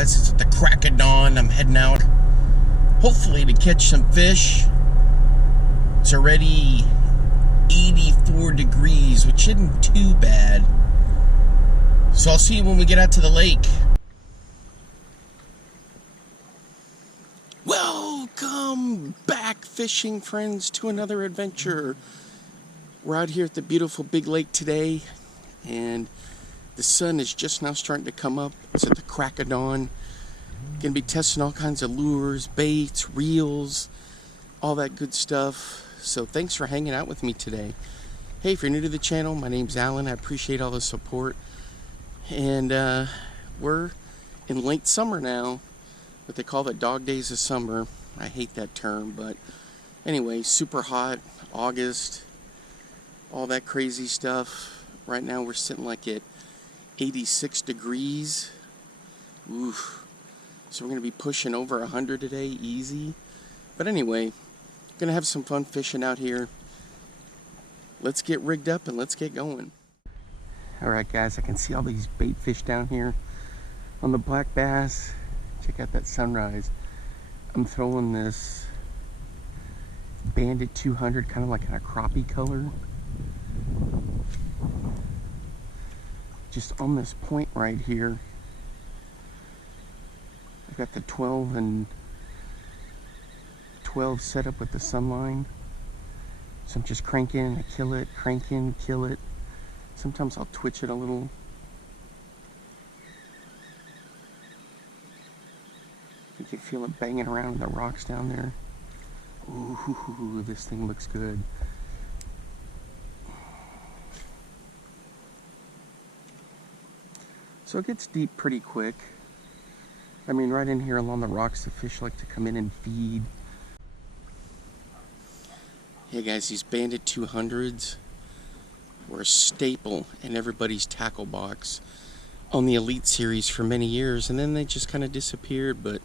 guys, it's at the crack of dawn. I'm heading out, hopefully to catch some fish. It's already 84 degrees, which isn't too bad. So I'll see you when we get out to the lake. Welcome back, fishing friends, to another adventure. We're out here at the beautiful big lake today, and the sun is just now starting to come up. It's at the crack of dawn. Gonna be testing all kinds of lures, baits, reels, all that good stuff. So thanks for hanging out with me today. Hey, if you're new to the channel, my name's Alan. I appreciate all the support. And we're in late summer now, what they call the dog days of summer. I hate that term, but anyway, super hot, August, all that crazy stuff. Right now we're sitting like at 86 degrees. Oof. So we're going to be pushing over 100 today, easy. But anyway, going to have some fun fishing out here. Let's get rigged up and let's get going. Alright guys, I can see all these bait fish down here on the black bass. Check out that sunrise. I'm throwing this Bandit 200, kind of like in a crappie color. Just on this point right here. I've got the 12 and 12 set up with the sunline. So I'm just cranking, I kill it, cranking, kill it. Sometimes I'll twitch it a little. You can feel it banging around in the rocks down there. Ooh, this thing looks good. So it gets deep pretty quick. I mean, right in here along the rocks, the fish like to come in and feed. Yeah guys, these Bandit 200s were a staple in everybody's tackle box on the Elite series for many years, and then they just kind of disappeared, but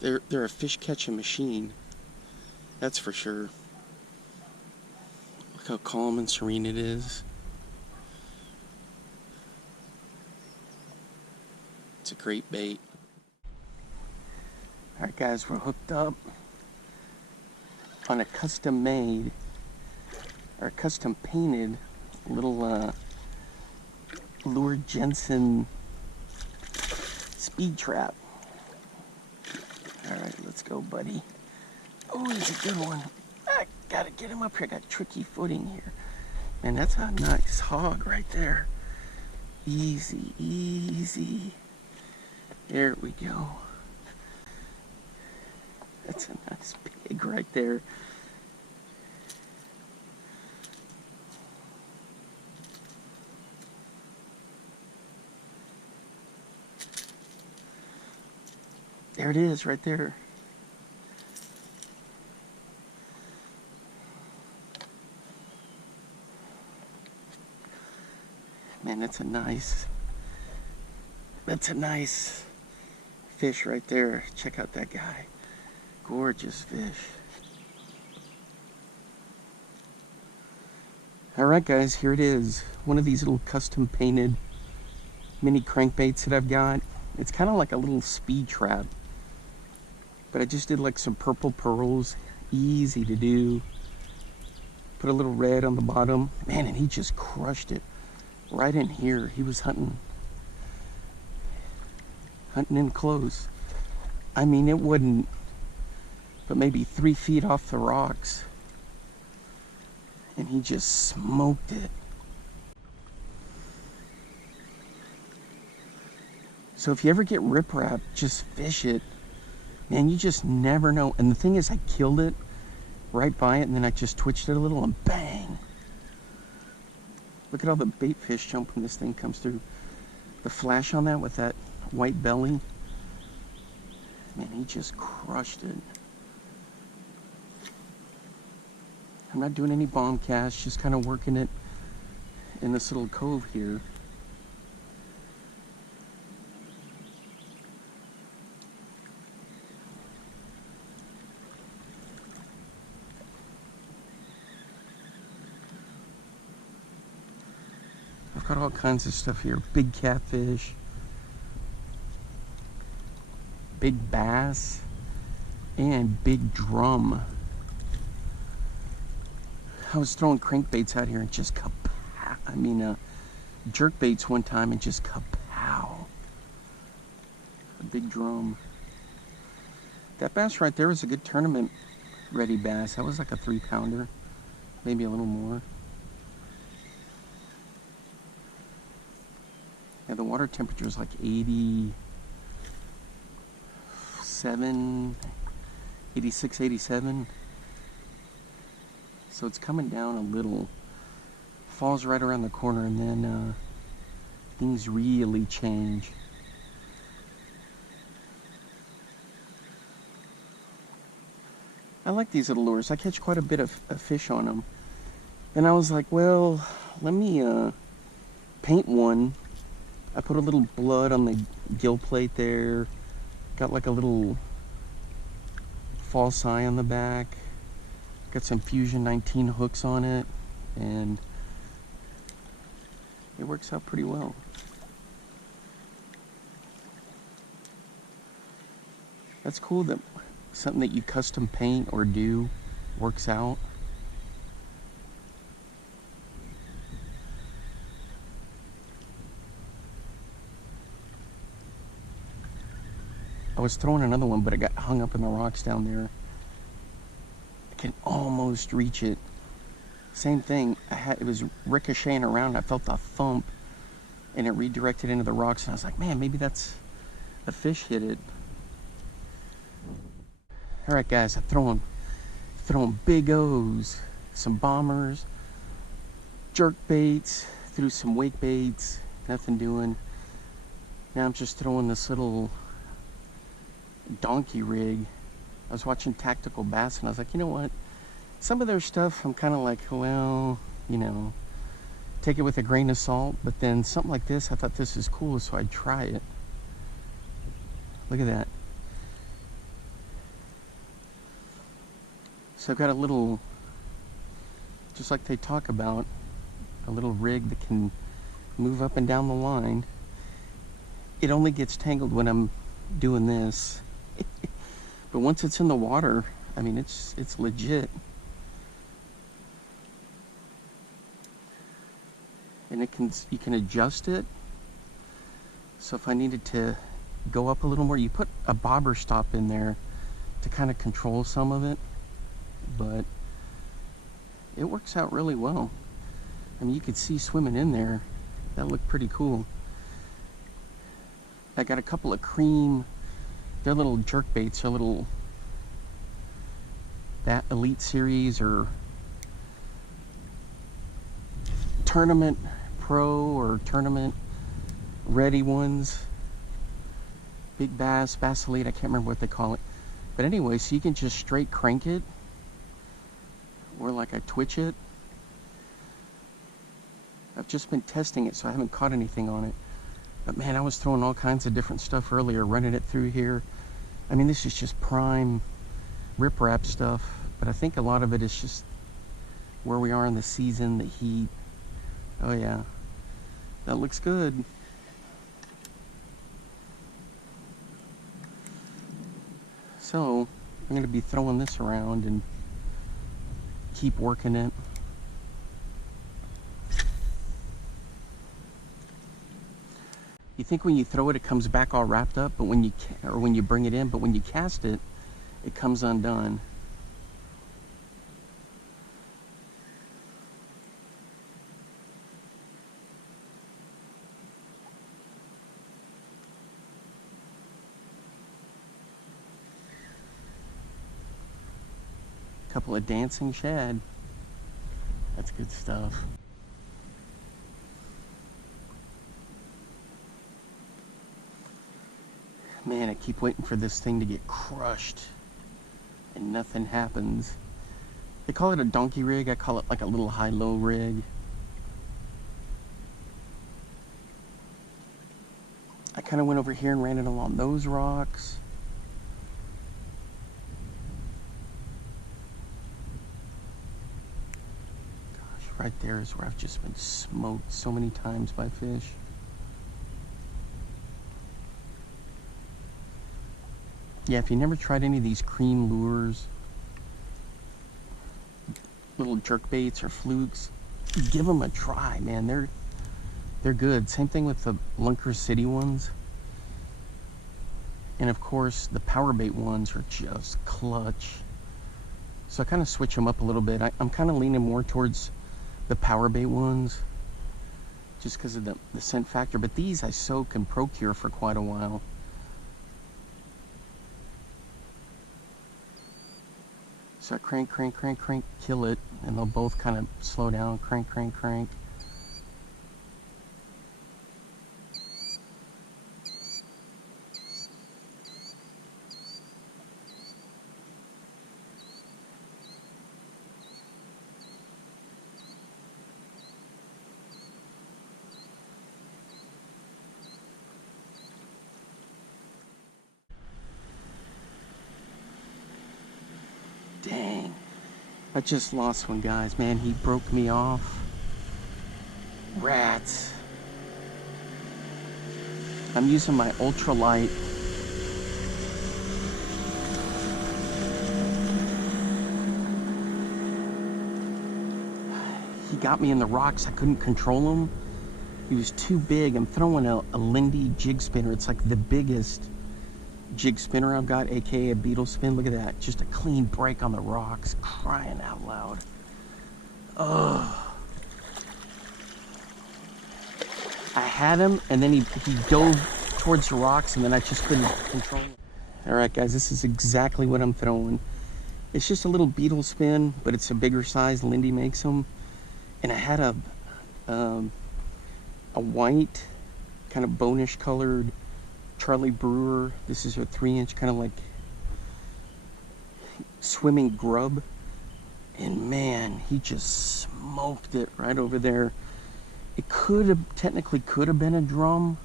they're a fish catching machine. That's for sure. Look how calm and serene it is. It's a great bait. Alright guys, we're hooked up on a custom made or custom painted little Lure Jensen speed trap. Alright, let's go, buddy. Oh, he's a good one. I gotta get him up here. I got tricky footing here. Man, that's a nice hog right there. Easy, easy. There we go. That's a nice pig right there. There it is, right there. Man, that's a nice fish right there. Check out that guy. Gorgeous fish. Alright guys, here it is. One of these little custom painted mini crankbaits that I've got. It's kind of like a little speed trap. But I just did like some purple pearls. Easy to do. Put a little red on the bottom. Man, and he just crushed it. Right in here. He was hunting in close. I mean, it wouldn't, but maybe 3 feet off the rocks. And he just smoked it. So if you ever get riprap, just fish it. Man, you just never know. And the thing is, I killed it right by it, and then I just twitched it a little, and bang. Look at all the bait fish jump when this thing comes through. The flash on that with that white belly. Man, he just crushed it. I'm not doing any bomb casts, just kind of working it in this little cove here. I've got all kinds of stuff here. Big catfish. big bass and big drum. I was throwing crankbaits out here and just jerk baits one time and just kapow. A big drum. That bass right there was a good tournament ready bass. That was like a 3-pounder, maybe a little more. Yeah, the water temperature is like 87, 86, 87. So it's coming down a little. Falls right around the corner, and then things really change. I like these little lures. I catch quite a bit of fish on them. And I was like, well, let me paint one. I put a little blood on the gill plate there. Got like a little false eye on the back. Got some Fusion 19 hooks on it. And it works out pretty well. That's cool that something that you custom paint or do works out. I was throwing another one, but it got hung up in the rocks down there. I can almost reach it. Same thing, it was ricocheting around. I felt the thump and it redirected into the rocks, and I was like, man, maybe that's a fish hit it. All right, guys, I'm throwing big O's, some bombers, jerk baits, threw some wake baits, nothing doing. Now I'm just throwing this little donkey rig. I was watching Tactical Bass, and I was like, you know what? Some of their stuff, I'm kind of like, well, you know, take it with a grain of salt. But then something like this, I thought this is cool, so I'd try it. Look at that. So I've got a little, just like they talk about, a little rig that can move up and down the line. It only gets tangled when I'm doing this. But once it's in the water, I mean, it's legit. And you can adjust it. So if I needed to go up a little more, you put a bobber stop in there to kind of control some of it. But it works out really well. I mean, you could see swimming in there. That looked pretty cool. I got a couple of cream, they're little jerk baits, they're little, that Elite Series or Tournament Pro or Tournament Ready ones. Big Bass, Bass Elite, I can't remember what they call it. But anyway, so you can just straight crank it, or like I twitch it. I've just been testing it, so I haven't caught anything on it. But man, I was throwing all kinds of different stuff earlier, running it through here. I mean, this is just prime riprap stuff, but I think a lot of it is just where we are in the season, the heat. Oh yeah, that looks good. So I'm gonna be throwing this around and keep working it. You think when you throw it, it comes back all wrapped up, but when you bring it in, but when you cast it, it comes undone. Couple of dancing shad. That's good stuff. Man, I keep waiting for this thing to get crushed and nothing happens. They call it a donkey rig. I call it like a little high-low rig. I kind of went over here and ran it along those rocks. Gosh, right there is where I've just been smoked so many times by fish. Yeah, if you never tried any of these cream lures, little jerk baits or flukes, give them a try, man. They're good. Same thing with the Lunker City ones. And of course, the power bait ones are just clutch. So I kind of switch them up a little bit. I'm kind of leaning more towards the power bait ones just because of the scent factor. But these I soak and procure for quite a while. So I crank, crank, crank, crank, kill it, and they'll both kind of slow down, crank, crank, crank. Dang. I just lost one, guys. Man, he broke me off. Rats. I'm using my ultralight. He got me in the rocks. I couldn't control him. He was too big. I'm throwing a Lindy jig spinner. It's like the biggest jig spinner I've got, aka a beetle spin. Look at that. Just a clean break on the rocks. Crying out loud. Ugh. I had him, and then he dove towards the rocks, and then I just couldn't control him. All right, guys, this is exactly what I'm throwing. It's just a little beetle spin, but it's a bigger size. Lindy makes them. And I had a white, kind of bonish colored Charlie Brewer. This is a 3-inch kind of like swimming grub. And man, he just smoked it right over there. It technically could have been a drum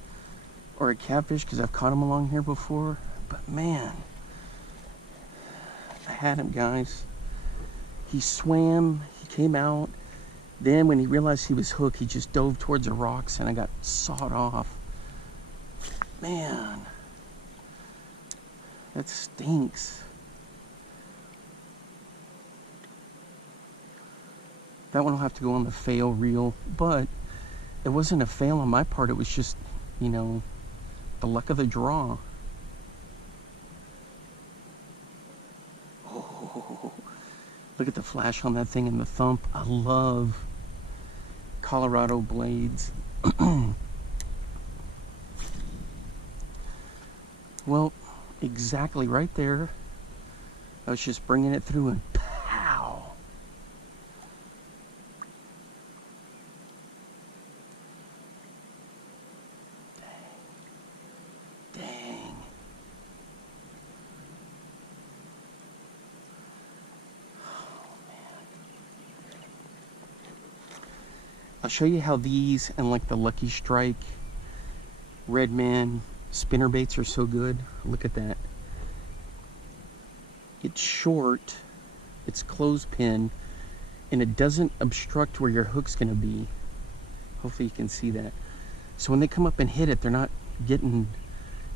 or a catfish because I've caught him along here before. But man, I had him, guys. He swam, he came out. Then when he realized he was hooked, he just dove towards the rocks and I got sawed off. Man, that stinks. That one will have to go on the fail reel, but it wasn't a fail on my part. It was just, you know, the luck of the draw. Oh, look at the flash on that thing and the thump. I love Colorado blades. Well, exactly right there. I was just bringing it through and pow. Dang. Oh, man. I'll show you how these and like the Lucky Strike Redman spinner baits are so good. Look at that. It's short, it's clothespin, and it doesn't obstruct where your hook's gonna be. Hopefully you can see that. So when they come up and hit it, they're not getting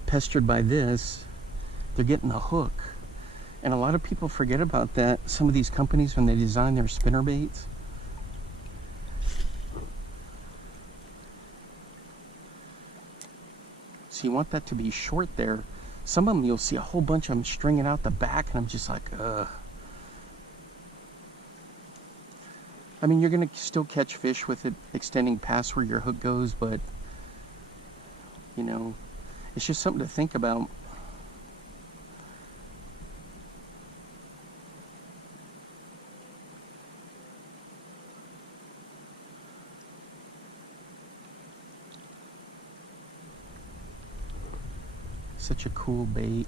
pestered by this, they're getting the hook. And a lot of people forget about that. Some of these companies, when they design their spinner baits, so you want that to be short there. Some of them, you'll see a whole bunch of them stringing out the back, and I'm just like, ugh. I mean, you're gonna still catch fish with it extending past where your hook goes, but, you know, it's just something to think about. Such a cool bait.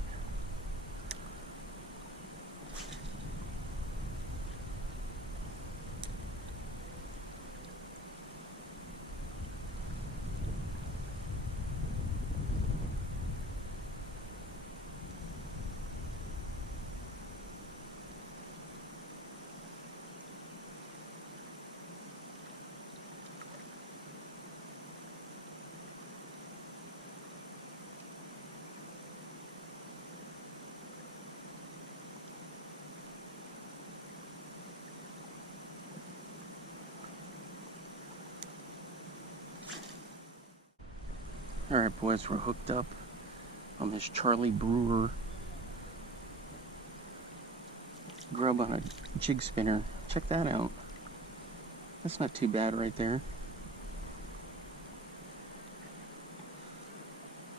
Alright boys, we're hooked up on this Charlie Brewer grub on a jig spinner. Check that out. That's not too bad right there.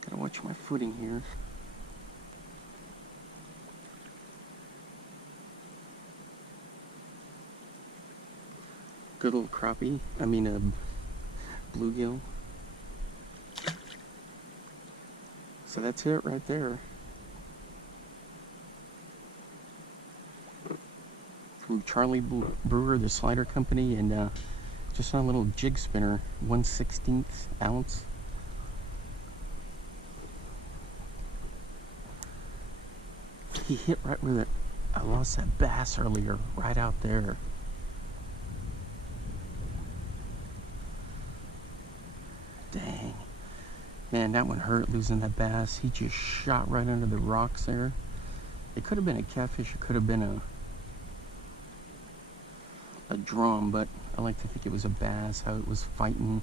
Gotta watch my footing here. Good little crappie. I mean a bluegill. So that's it right there. From Charlie Brewer, the slider company, and just on a little jig spinner, 1/16 ounce. He hit right where I lost that bass earlier, right out there. Dang. Man, that one hurt, losing that bass. He just shot right under the rocks there. It could have been a catfish, it could have been a drum, but I like to think it was a bass, how it was fighting.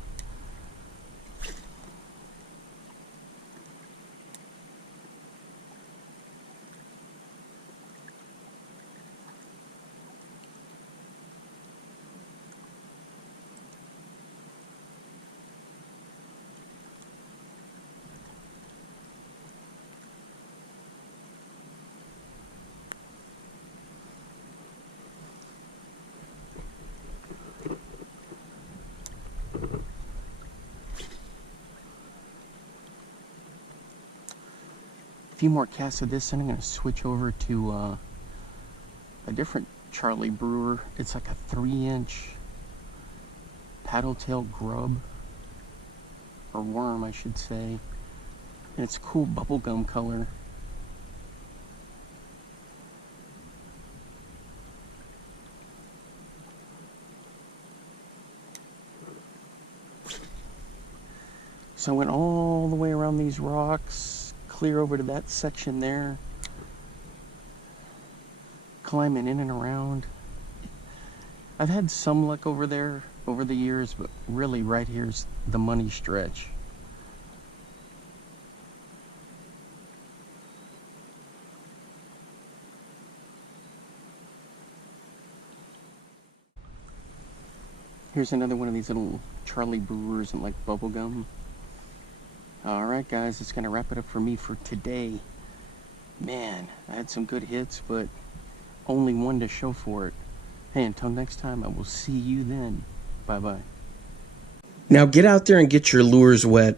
A few more casts of this, and I'm going to switch over to a different Charlie Brewer. It's like a 3-inch paddle tail grub, or worm I should say, and it's a cool bubblegum color. So I went all the way around these rocks, clear over to that section there, climbing in and around. I've had some luck over there over the years, but really right here's the money stretch. Here's another one of these little Charlie Brewers and like bubblegum. Alright guys, that's going to wrap it up for me for today. Man, I had some good hits, but only one to show for it. Hey, until next time, I will see you then. Bye-bye. Now get out there and get your lures wet.